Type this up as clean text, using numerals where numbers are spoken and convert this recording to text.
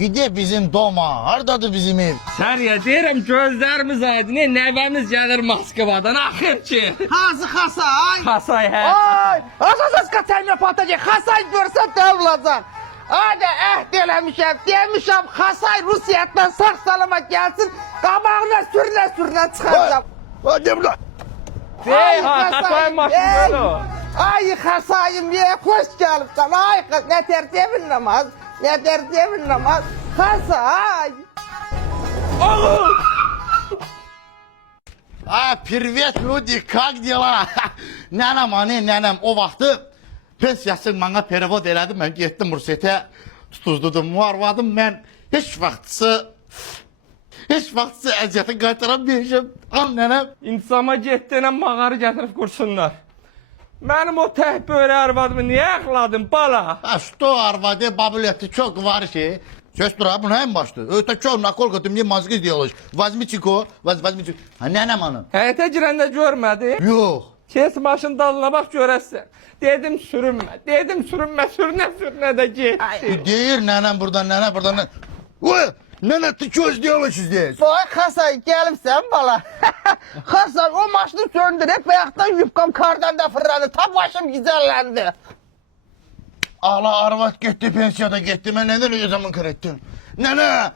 Gide bizim doma. Hardadır bizim ev? Sariye deyirəm gözlərimiz aydın. Nəvəmiz gəlir Moskvadan axır ki. Hansı Xasay? Xasay hə. Ay, asas kaçayla patacak. Xasay görsə devlacaq. Hadi əhd eləmişəm, demişəm Xasay Rusiyadan sağ salamat gelsin. Qabağına sürünə çıxacaq. Hadi ulan. Ey Xasay maşın böyle o. Ay Xasayım, hoş gəlibsən. Ay, nə tərtəmin namaz, nə tərtəmin namaz. Xasay. Привет, люди, как дела? Nənəm, nənəm, o vaxtı pensiyası bana perevod elədi, mən getdim Rusetə, tutuzdudum, arvadım, mən heç vaxtısı əziyyəti qaytaran deyişim. Al nənəm. İntisama getdiyinə mağarı gətirib qursunlar. Mənim o tək böyrə arvadımı niyə əxladın bala? Что, арваде, бабулеты, что говоришь? Сестра, обнаем башты. Это что, наколка, ты мне мозги сделаешь? Возьми чеко, возьми чеко. А nənəm hanım? Həyətə girəndə görmədi. Yox. Kes maşın dalına bax görəsən. Dedim sürünmə, sürünə də getdi. Deyir nənəm buradan, nənə buradan. Oy, nənə, ты что сделаешь здесь? Vay Xasay, gəlibsən bala. Xasay, o maşını söndürüb, bayaqdan yubqam kardan da fırladı. Tam başım güzellendi. Allah arvad getdi, pensiyada getdi. Mən nədən o zaman kreditdim? Nənə,